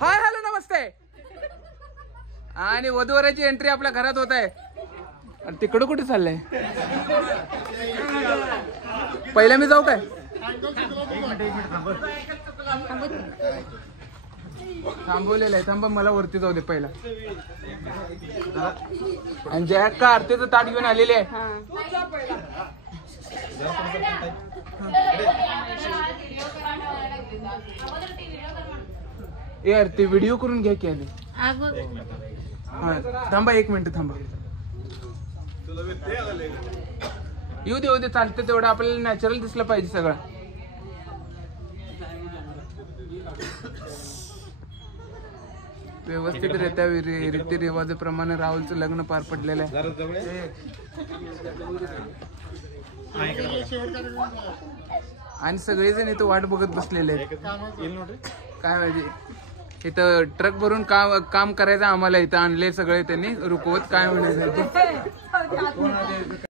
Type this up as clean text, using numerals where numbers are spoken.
Hi hello नमस्ते. आणि वधूवराची entry आपल्या घरात होत आहे. तिकडं कुठे चाललंय? पहिला मी जाऊ काय? थांबवलेलं आहे. थांबा मला वरती जाऊ दे पहिला. आणि जया का आरतीचं ताट घेऊन आलेले आहे. यार ते व्हिडिओ करून घ्या की आधी. हा थांबा 1 मिनिट थांबा. येऊ दे चालतं तेवढं आपल्याला नॅचरल दिसलं पाहिजे सगळं. व्यवस्थितरित्या रीतिरिवाजाप्रमाणे राहुलचं लग्न पार पडलेलं आहे. आणि सगळेजण इथं वाट बघत बसलेले आहेत. काय माहिती इथं ट्रक भरून काम करायचं आम्हाला इथं आणले सगळे त्यांनी रुकवत काय म्हणायचं.